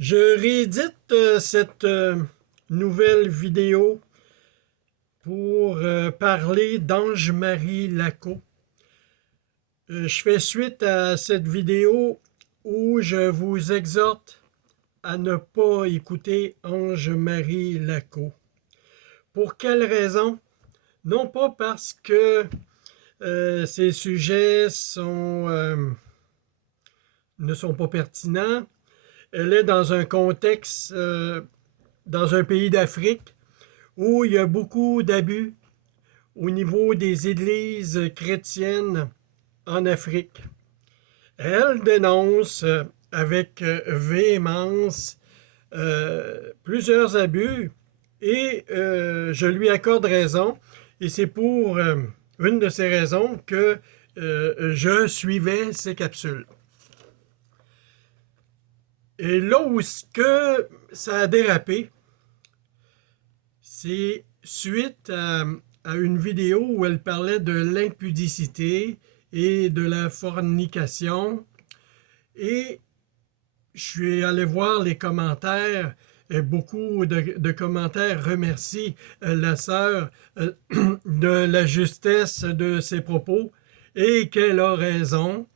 Je réédite cette nouvelle vidéo pour parler d'Ange-Marie Laco. Je fais suite à cette vidéo où je vous exhorte à ne pas écouter Ange-Marie Laco. Pour quelle raison? Non pas parce que ces sujets ne sont pas pertinents. Elle est dans un contexte, dans un pays d'Afrique, où il y a beaucoup d'abus au niveau des églises chrétiennes en Afrique. Elle dénonce avec véhémence plusieurs abus et je lui accorde raison. Et c'est pour une de ces raisons que je suivais ces capsules. Et là où que ça a dérapé, c'est suite à une vidéo où elle parlait de l'impudicité et de la fornication. Et je suis allé voir les commentaires. Et beaucoup de commentaires remercient la sœur de la justesse de ses propos et qu'elle a raison.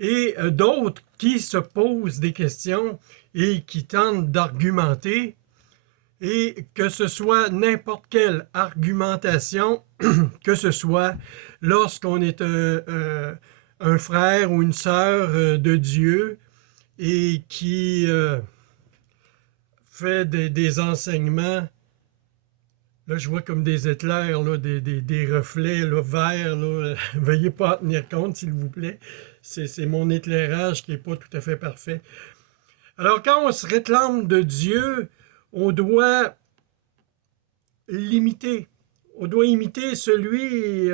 Et d'autres qui se posent des questions et qui tentent d'argumenter, et que ce soit n'importe quelle argumentation, que ce soit lorsqu'on est un frère ou une sœur de Dieu et qui fait des enseignements. Là, je vois comme des éclairs, là, des reflets là, verts. Là. Veuillez pas en tenir compte, s'il vous plaît. C'est mon éclairage qui n'est pas tout à fait parfait. Alors, quand on se réclame de Dieu, on doit l'imiter. On doit imiter celui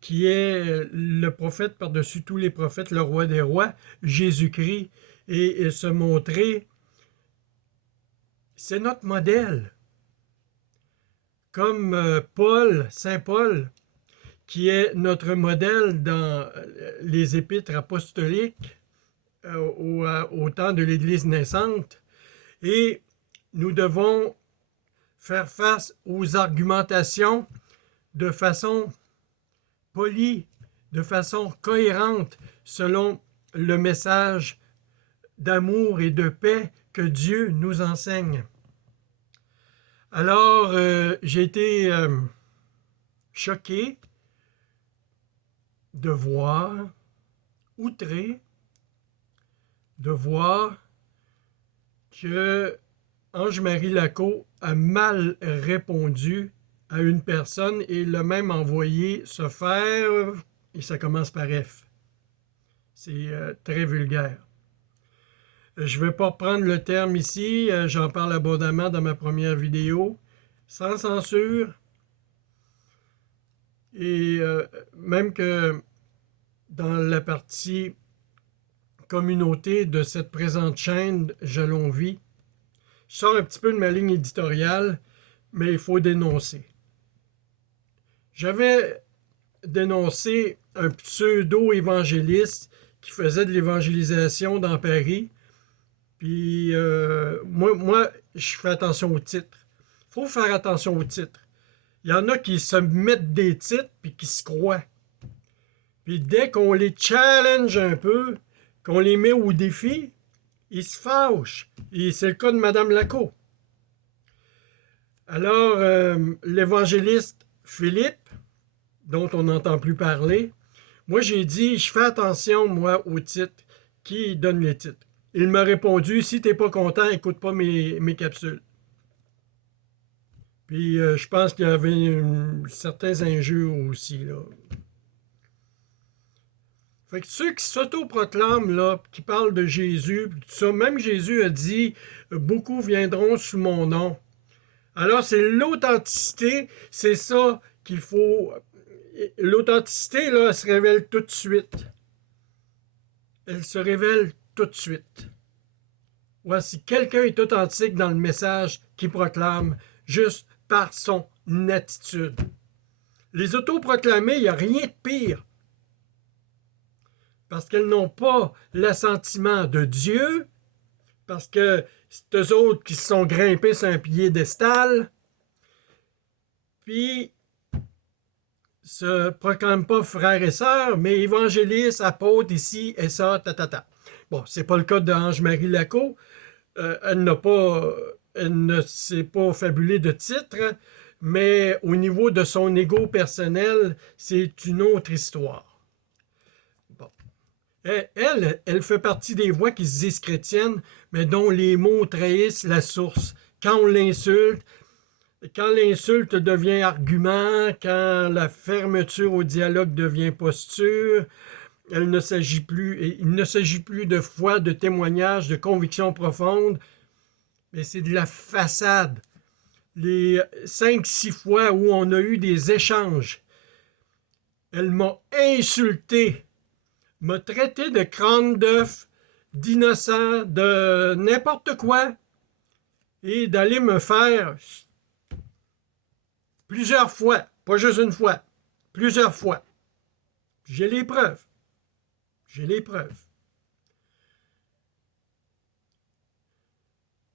qui est le prophète par-dessus tous les prophètes, le roi des rois, Jésus-Christ, et se montrer. C'est notre modèle. Comme Paul, Saint Paul, qui est notre modèle dans les épîtres apostoliques au temps de l'Église naissante. Et nous devons faire face aux argumentations de façon polie, de façon cohérente, selon le message d'amour et de paix que Dieu nous enseigne. Alors, j'ai été choqué de voir, outré, de voir que Ange-Marie Laco a mal répondu à une personne et l'a même envoyé se faire, et ça commence par F. C'est très vulgaire. Je ne vais pas reprendre le terme ici, j'en parle abondamment dans ma première vidéo, sans censure. Et même que dans la partie communauté de cette présente chaîne Jalon Vie, je sors un petit peu de ma ligne éditoriale, mais il faut dénoncer. J'avais dénoncé un pseudo-évangéliste qui faisait de l'évangélisation dans Paris. Puis moi, je fais attention aux titres. Il faut faire attention aux titres. Il y en a qui se mettent des titres puis qui se croient. Puis dès qu'on les challenge un peu, qu'on les met au défi, ils se fâchent. Et c'est le cas de Mme Laco. Alors, l'évangéliste Philippe, dont on n'entend plus parler, moi j'ai dit, je fais attention, moi, aux titres. Qui donne les titres? Il m'a répondu, si t'es pas content, écoute pas mes capsules. Puis je pense qu'il y avait certains injures aussi, là. Fait que ceux qui s'autoproclament, là, qui parlent de Jésus, tout ça, même Jésus a dit « Beaucoup viendront sous mon nom ». Alors, c'est l'authenticité, c'est ça qu'il faut... L'authenticité, là, elle se révèle tout de suite. Elle se révèle tout de suite. Ouais, si quelqu'un est authentique dans le message qu'il proclame, juste par son attitude. Les autoproclamés, il n'y a rien de pire. Parce qu'elles n'ont pas l'assentiment de Dieu, parce que c'est eux autres qui se sont grimpés sur un piédestal, puis se proclament pas frères et sœurs, mais évangélistes, apôtres, ici et ça, ta. Bon, c'est pas le cas d'Ange-Marie Lacot. Elle ne s'est pas fabulée de titre, mais au niveau de son ego personnel, c'est une autre histoire. Bon. Elle fait partie des voix qui se disent chrétiennes, mais dont les mots trahissent la source. Quand l'insulte devient argument, quand la fermeture au dialogue devient posture, il ne s'agit plus de foi, de témoignage, de conviction profonde, mais c'est de la façade. Les 5-6 fois où on a eu des échanges, elle m'a insulté, m'a traité de crâne d'œuf, d'innocent, de n'importe quoi, et d'aller me faire plusieurs fois, pas juste une fois, plusieurs fois. J'ai les preuves.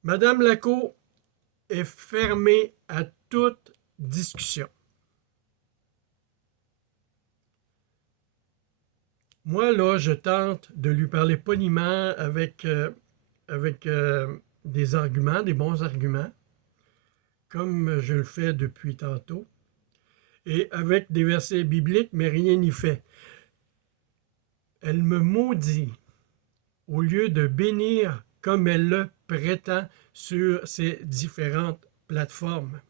Madame Lacot est fermée à toute discussion. Moi, là, je tente de lui parler poliment avec des arguments, des bons arguments, comme je le fais depuis tantôt, et avec des versets bibliques, mais rien n'y fait. Elle me maudit au lieu de bénir comme elle le prétend sur ses différentes plateformes.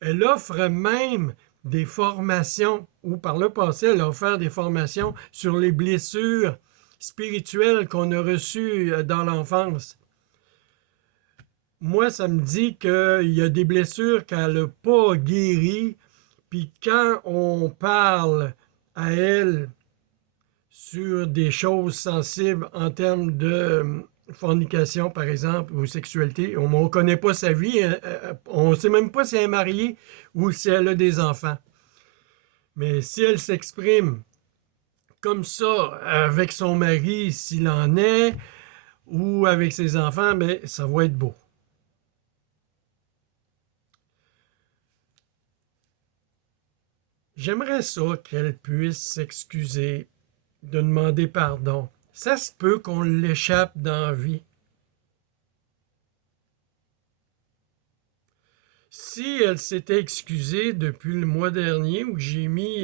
Elle offre même des formations, ou par le passé, elle a offert des formations sur les blessures spirituelles qu'on a reçues dans l'enfance. Moi, ça me dit qu'il y a des blessures qu'elle n'a pas guéries, puis quand on parle à elle sur des choses sensibles en termes de fornication, par exemple, ou sexualité, on ne connaît pas sa vie, on ne sait même pas si elle est mariée ou si elle a des enfants. Mais si elle s'exprime comme ça avec son mari, s'il en est, ou avec ses enfants, bien, ça va être beau. J'aimerais ça qu'elle puisse s'excuser, de demander pardon. Ça se peut qu'on l'échappe dans la vie. Si elle s'était excusée depuis le mois dernier où j'ai mis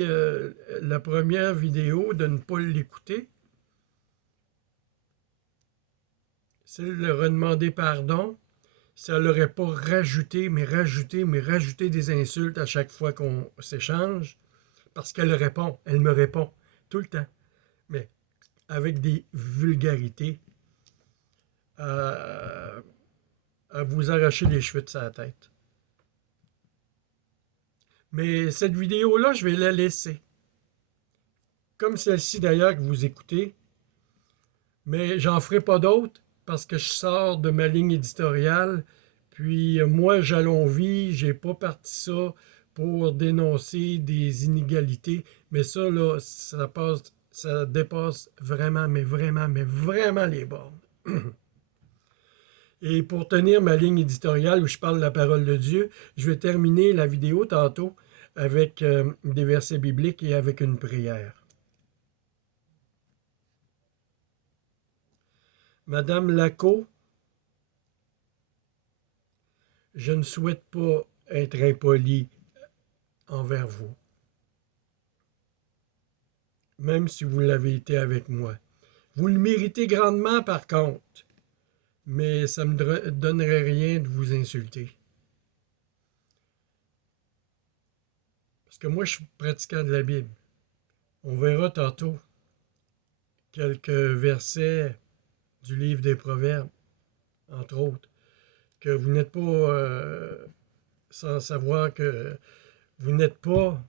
la première vidéo de ne pas l'écouter, si elle leur a demandé pardon, si elle n'aurait pas rajouté des insultes à chaque fois qu'on s'échange, parce qu'elle répond, elle me répond tout le temps, mais avec des vulgarités à vous arracher les cheveux de sa tête. Mais cette vidéo-là, je vais la laisser. Comme celle-ci d'ailleurs que vous écoutez. Mais j'en ferai pas d'autres parce que je sors de ma ligne éditoriale. Puis moi, Jalonvie, j'ai pas parti ça pour dénoncer des inégalités. Mais ça, là, ça dépasse vraiment, mais vraiment les bornes. Et pour tenir ma ligne éditoriale où je parle de la parole de Dieu, je vais terminer la vidéo tantôt avec des versets bibliques et avec une prière. Madame Lacot, je ne souhaite pas être impoli envers vous, même si vous l'avez été avec moi. Vous le méritez grandement par contre, mais ça ne me donnerait rien de vous insulter. Parce que moi, je suis pratiquant de la Bible. On verra tantôt quelques versets du livre des Proverbes, entre autres, que vous n'êtes pas sans savoir que vous n'êtes pas...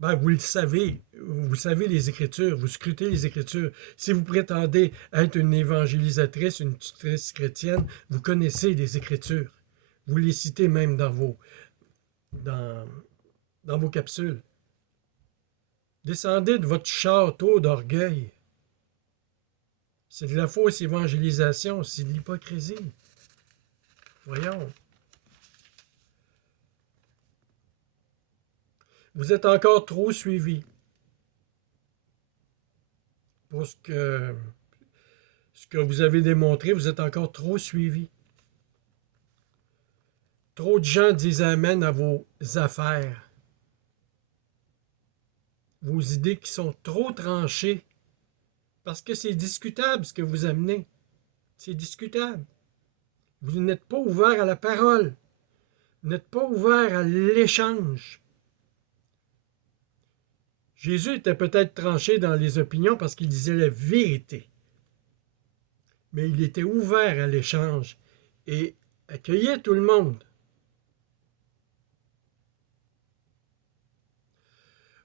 Ben, vous le savez, vous savez les Écritures, vous scrutez les Écritures. Si vous prétendez être une évangélisatrice, une tutrice chrétienne, vous connaissez les Écritures. Vous les citez même dans vos capsules. Descendez de votre château d'orgueil. C'est de la fausse évangélisation, c'est de l'hypocrisie. Voyons. Vous êtes encore trop suivis pour ce que vous avez démontré. Vous êtes encore trop suivis. Trop de gens disent amen à vos affaires. Vos idées qui sont trop tranchées. Parce que c'est discutable ce que vous amenez. C'est discutable. Vous n'êtes pas ouvert à la parole. Vous n'êtes pas ouvert à l'échange. Jésus était peut-être tranché dans les opinions parce qu'il disait la vérité. Mais il était ouvert à l'échange et accueillait tout le monde.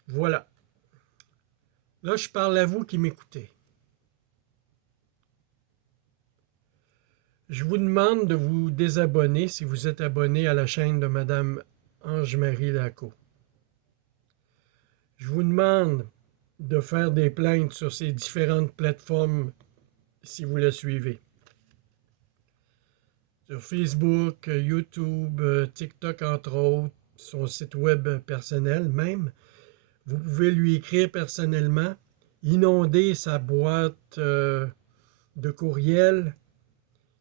Voilà. Là, je parle à vous qui m'écoutez. Je vous demande de vous désabonner si vous êtes abonné à la chaîne de Madame Ange-Marie Lacot. Je vous demande de faire des plaintes sur ces différentes plateformes si vous la suivez. Sur Facebook, YouTube, TikTok entre autres, son site web personnel même. Vous pouvez lui écrire personnellement, inonder sa boîte de courriel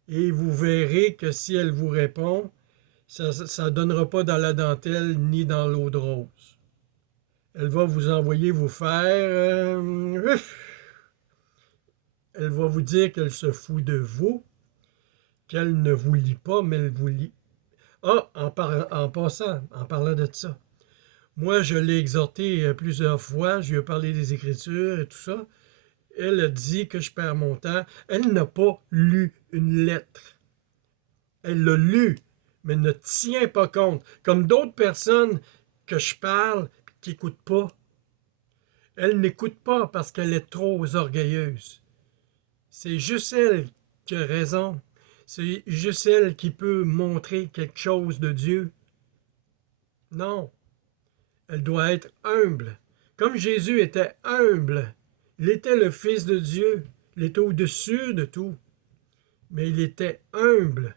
et vous verrez que si elle vous répond, ça ne donnera pas dans la dentelle ni dans l'eau de rose. Elle va vous envoyer vous faire... elle va vous dire qu'elle se fout de vous, qu'elle ne vous lit pas, mais elle vous lit. Ah, en parlant de ça, moi je l'ai exhortée plusieurs fois, je lui ai parlé des Écritures et tout ça. Elle a dit que je perds mon temps. Elle n'a pas lu une lettre. Elle l'a lu, mais ne tient pas compte. Comme d'autres personnes que je parle qui n'écoutent pas. Elle n'écoute pas parce qu'elle est trop orgueilleuse. C'est juste elle qui a raison. C'est juste elle qui peut montrer quelque chose de Dieu. Non. Elle doit être humble. Comme Jésus était humble. Il était le Fils de Dieu. Il était au-dessus de tout. Mais il était humble.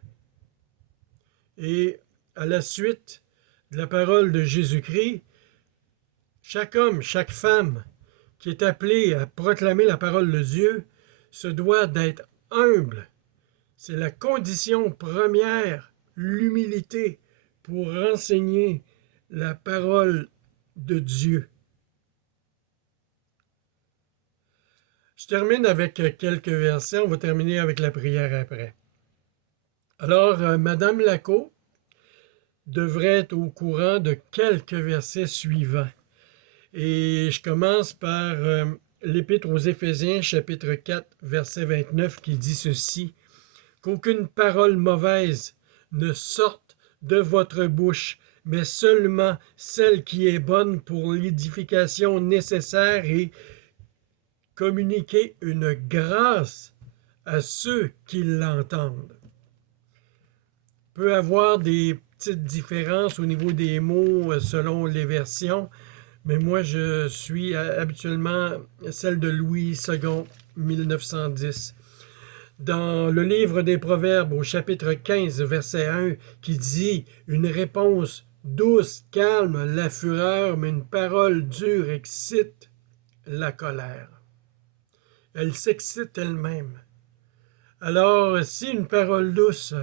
Et à la suite de la parole de Jésus-Christ, chaque homme, chaque femme qui est appelé à proclamer la parole de Dieu se doit d'être humble. C'est la condition première, l'humilité, pour enseigner la parole de Dieu. Je termine avec quelques versets. On va terminer avec la prière après. Alors, Madame Lacot devrait être au courant de quelques versets suivants. Et je commence par l'Épître aux Éphésiens, chapitre 4, verset 29, qui dit ceci: « Qu'aucune parole mauvaise ne sorte de votre bouche, mais seulement celle qui est bonne pour l'édification nécessaire et communiquer une grâce à ceux qui l'entendent. » Il peut y avoir des petites différences au niveau des mots selon les versions, mais moi je suis habituellement celle de Louis II, 1910. Dans le livre des Proverbes, au chapitre 15, verset 1, qui dit « Une réponse douce calme la fureur, mais une parole dure excite la colère. » Elle s'excite elle-même. Alors, si une parole douce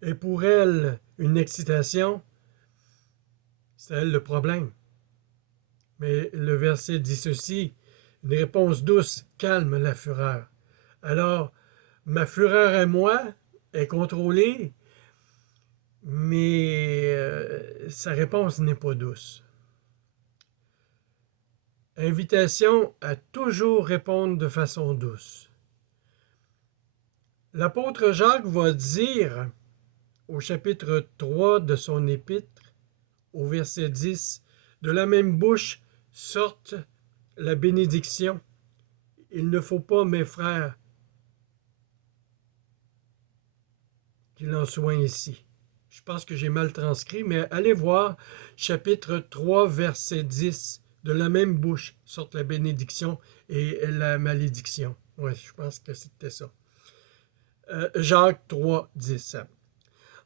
est pour elle une excitation, c'est elle le problème. Mais le verset dit ceci: « Une réponse douce calme la fureur. » Alors, ma fureur à moi est contrôlée, mais sa réponse n'est pas douce. Invitation à toujours répondre de façon douce. L'apôtre Jacques va dire au chapitre 3 de son épître, au verset 10, « De la même bouche sorte la bénédiction. Il ne faut pas, mes frères, qu'il en soit ainsi. » Je pense que j'ai mal transcrit, mais allez voir chapitre 3, verset 10. « De la même bouche sorte la bénédiction et la malédiction. » Oui, je pense que c'était ça. Jacques 3, 10.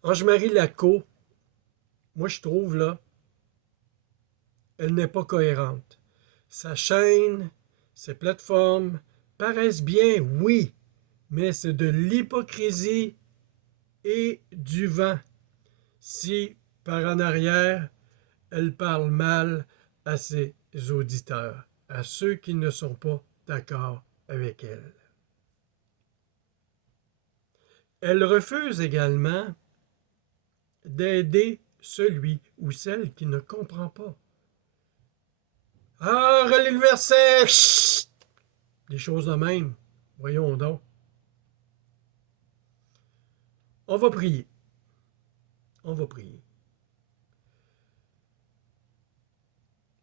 Ange-Marie Laco, moi je trouve là, elle n'est pas cohérente. Sa chaîne, ses plateformes paraissent bien, oui, mais c'est de l'hypocrisie et du vent. Si, par en arrière, elle parle mal à ses auditeurs, à ceux qui ne sont pas d'accord avec elle. Elle refuse également d'aider celui ou celle qui ne comprend pas. Ah, relis le verset! Chut! Des choses de même. Voyons donc. On va prier. On va prier.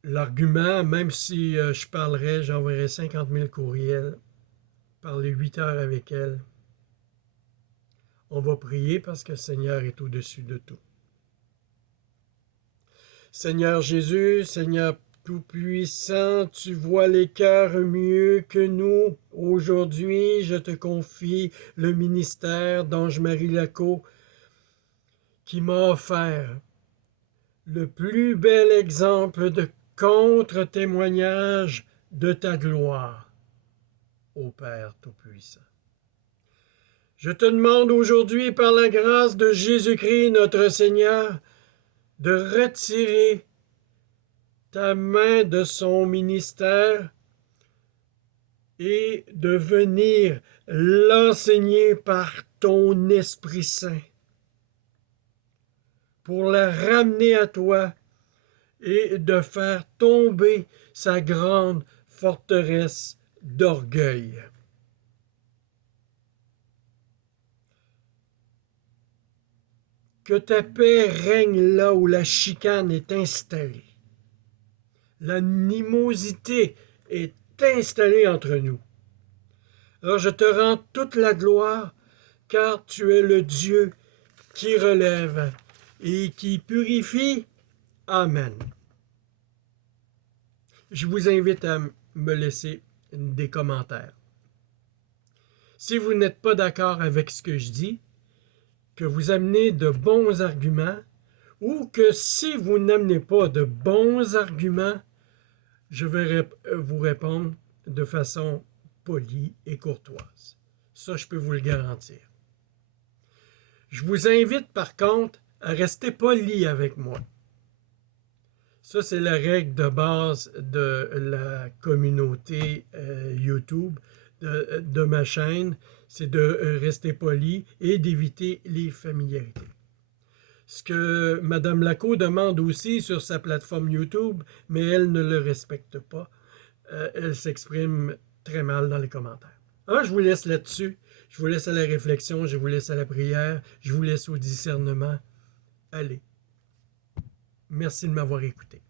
L'argument, même si je parlerais, j'enverrais 50 000 courriels, parler 8 heures avec elle. On va prier parce que le Seigneur est au-dessus de tout. Seigneur Jésus, Seigneur Tout-Puissant, tu vois les cœurs mieux que nous. Aujourd'hui, je te confie le ministère d'Ange-Marie Laco qui m'a offert le plus bel exemple de contre-témoignage de ta gloire, ô Père Tout-Puissant. Je te demande aujourd'hui, par la grâce de Jésus-Christ, notre Seigneur, de retirer ta main de son ministère et de venir l'enseigner par ton Esprit Saint pour la ramener à toi et de faire tomber sa grande forteresse d'orgueil. Que ta paix règne là où la chicane est installée. L'animosité est installée entre nous. Alors je te rends toute la gloire, car tu es le Dieu qui relève et qui purifie. Amen. Je vous invite à me laisser des commentaires. Si vous n'êtes pas d'accord avec ce que je dis, que vous amenez de bons arguments, ou que si vous n'amenez pas de bons arguments, je vais vous répondre de façon polie et courtoise. Ça, je peux vous le garantir. Je vous invite par contre à rester poli avec moi. Ça, c'est la règle de base de la communauté YouTube, de ma chaîne, c'est de rester poli et d'éviter les familiarités. Ce que Mme Laco demande aussi sur sa plateforme YouTube, mais elle ne le respecte pas. Elle s'exprime très mal dans les commentaires. Je vous laisse là-dessus. Je vous laisse à la réflexion, je vous laisse à la prière, je vous laisse au discernement. Allez. Merci de m'avoir écouté.